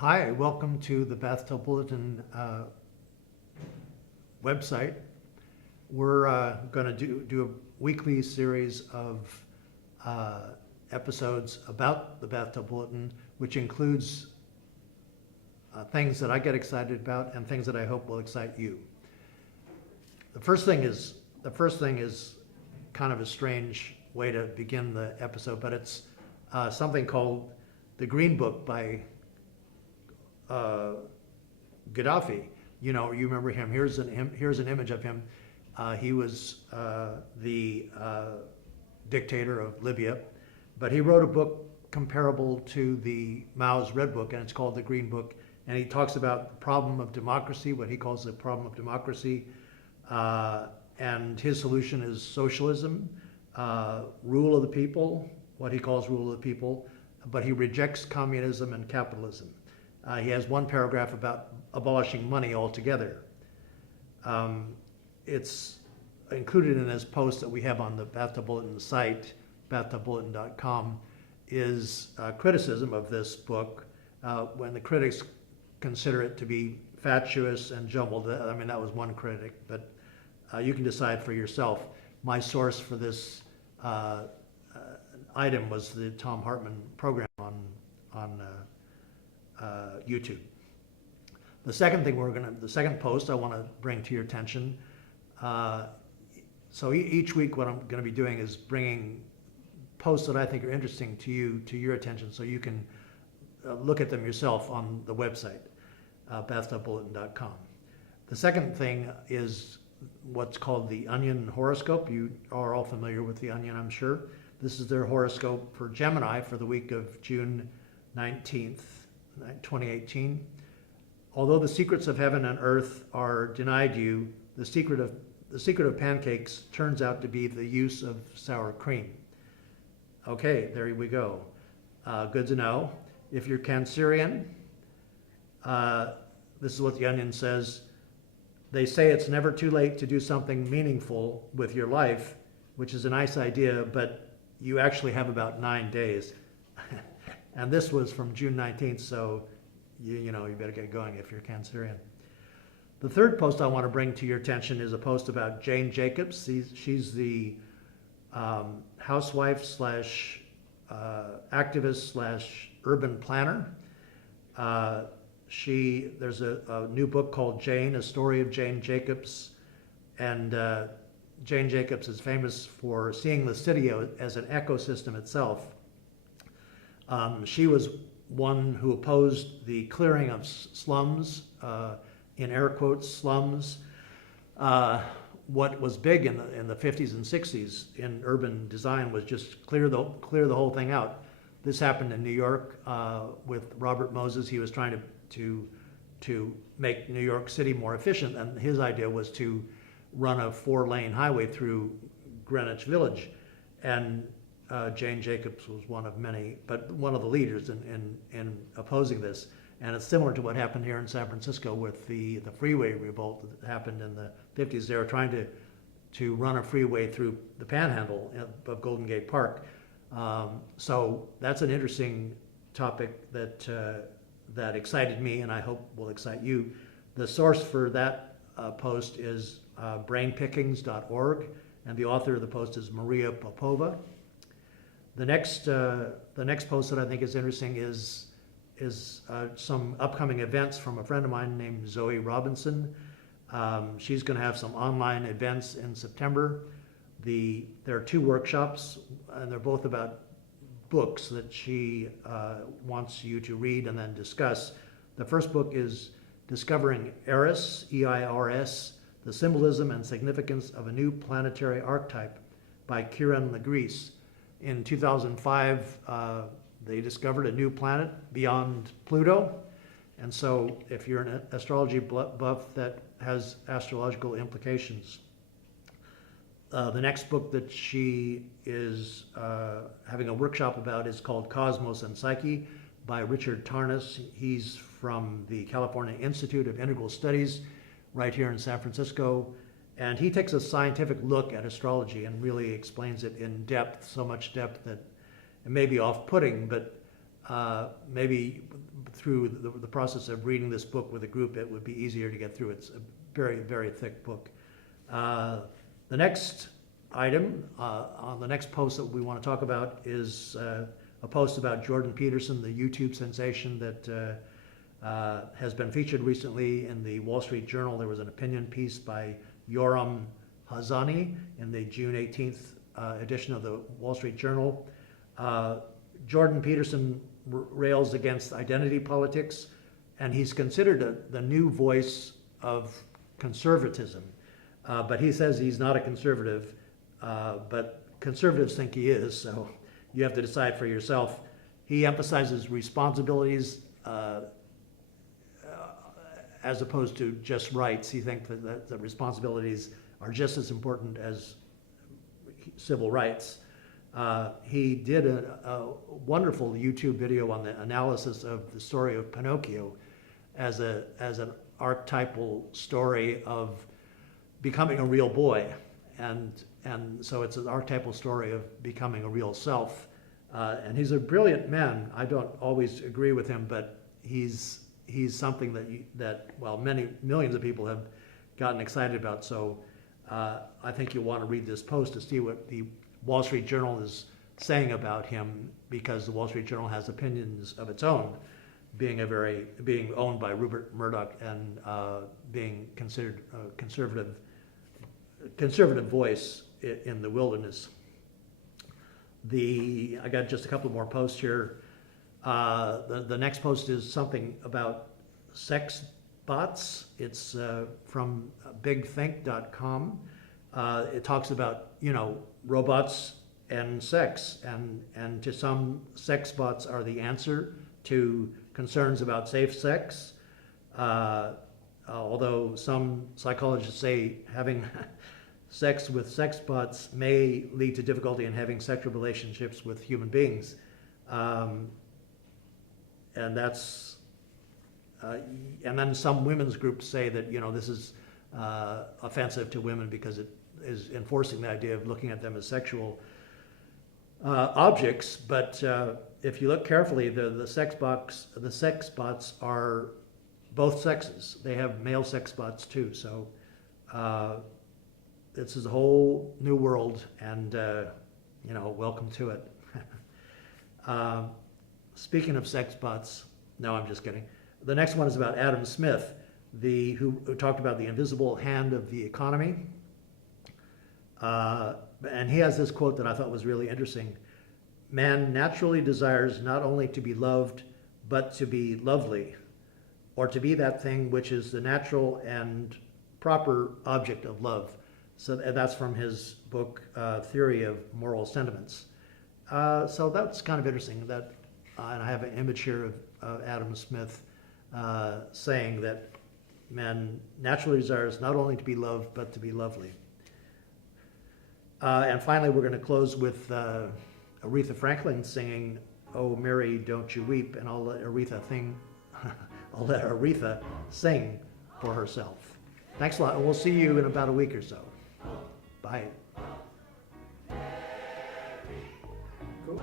Hi, welcome to the Bathtub Bulletin website. We're going to do a weekly series of episodes about the Bathtub Bulletin, which includes things that I get excited about and things that I hope will excite you. The first thing is kind of a strange way to begin the episode, but it's something called the Green Book by Gaddafi. You know, you remember him. Here's an image of him. He was the dictator of Libya, but he wrote a book comparable to the Mao's Red Book, and it's called the Green Book. And he talks about the problem of democracy, what he calls the problem of democracy, and his solution is socialism, rule of the people, what he calls rule of the people, but he rejects communism and capitalism. He has one paragraph about abolishing money altogether. It's included in his post that we have on the Bathtub Bulletin site, bathtubBulletin.com, is criticism of this book when the critics consider it to be fatuous and jumbled. I mean, that was one critic, but you can decide for yourself. My source for this item was the Tom Hartman program on YouTube. The second post I want to bring to your attention. So each week, what I'm going to be doing is bringing posts that I think are interesting to you to your attention, so you can look at them yourself on the website, bathtubBulletin.com. The second thing is what's called the Onion horoscope. You are all familiar with the Onion, I'm sure. This is their horoscope for Gemini for the week of June 19th, 2018. Although the secrets of heaven and earth are denied you, the secret of pancakes turns out to be the use of sour cream. Okay, there we go. Good to know. If you're Cancerian, this is what the Onion says. They say it's never too late to do something meaningful with your life, which is a nice idea, but you actually have about 9 days. And this was from June 19th, so you better get going if you're Cancerian. The third post I want to bring to your attention is a post about Jane Jacobs. She's the housewife slash activist slash urban planner. There's a new book called Jane, A Story of Jane Jacobs, and Jane Jacobs is famous for seeing the city as an ecosystem itself. She was one who opposed the clearing of slums, in air quotes, slums. What was big in the 50s and 60s in urban design was just clear the whole thing out. This happened in New York with Robert Moses. He was trying to make New York City more efficient, and his idea was to run a 4-lane highway through Greenwich Village. And Jane Jacobs was one of many, but one of the leaders in opposing this. And it's similar to what happened here in San Francisco with the freeway revolt that happened in the 50s. They were trying to run a freeway through the panhandle of Golden Gate Park. So that's an interesting topic that excited me, and I hope will excite you. The source for that post is brainpickings.org, and the author of the post is Maria Popova. The next post that I think is interesting is some upcoming events from a friend of mine named Zoe Robinson. She's going to have some online events in September. There are 2 workshops, and they're both about books that she wants you to read and then discuss. The first book is Discovering Eris, E-I-R-S, The Symbolism and Significance of a New Planetary Archetype by Keiron Le Grice. In 2005, they discovered a new planet beyond Pluto. And so if you're an astrology buff, that has astrological implications. The next book that she is having a workshop about is called Cosmos and Psyche by Richard Tarnas. He's from the California Institute of Integral Studies right here in San Francisco. And he takes a scientific look at astrology and really explains it in depth, so much depth that it may be off-putting, but maybe through the process of reading this book with a group, it would be easier to get through. It's a very, very thick book. The next item on the next post that we want to talk about is a post about Jordan Peterson, the YouTube sensation that has been featured recently in the Wall Street Journal. There was an opinion piece by Yoram Hazani in the June 18th edition of the Wall Street Journal. Jordan Peterson rails against identity politics, and he's considered the new voice of conservatism. But he says he's not a conservative, but conservatives think he is, so you have to decide for yourself. He emphasizes responsibilities as opposed to just rights. He thinks that the responsibilities are just as important as civil rights. He did a wonderful YouTube video on the analysis of the story of Pinocchio as an archetypal story of becoming a real boy, and so it's an archetypal story of becoming a real self. And he's a brilliant man. I don't always agree with him, but he's something that many millions of people have gotten excited about. So I think you'll want to read this post to see what the Wall Street Journal is saying about him, because the Wall Street Journal has opinions of its own, being owned by Rupert Murdoch and being considered a conservative voice in the wilderness. I got just a couple more posts here. The next post is something about sex bots. It's from bigthink.com. It talks about, robots and sex, and to some, sex bots are the answer to concerns about safe sex. Although some psychologists say having sex with sex bots may lead to difficulty in having sexual relationships with human beings. And that's, and then some women's groups say that, this is offensive to women because it is enforcing the idea of looking at them as sexual objects. But if you look carefully, the sex bots are both sexes. They have male sex bots too. So this is a whole new world, and welcome to it. Speaking of sex bots, no, I'm just kidding. The next one is about Adam Smith, who talked about the invisible hand of the economy. And he has this quote that I thought was really interesting. Man naturally desires not only to be loved, but to be lovely, or to be that thing which is the natural and proper object of love. So that's from his book, Theory of Moral Sentiments. So that's kind of interesting. And I have an image here of Adam Smith saying that man naturally desires not only to be loved, but to be lovely. And finally, we're going to close with Aretha Franklin singing "Oh Mary, Don't You Weep," and I'll let Aretha sing for herself. Thanks a lot, and we'll see you in about a week or so. Bye. Cool.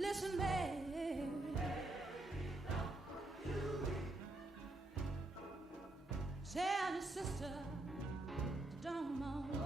Listen, Mary, tell your sister, don't moan.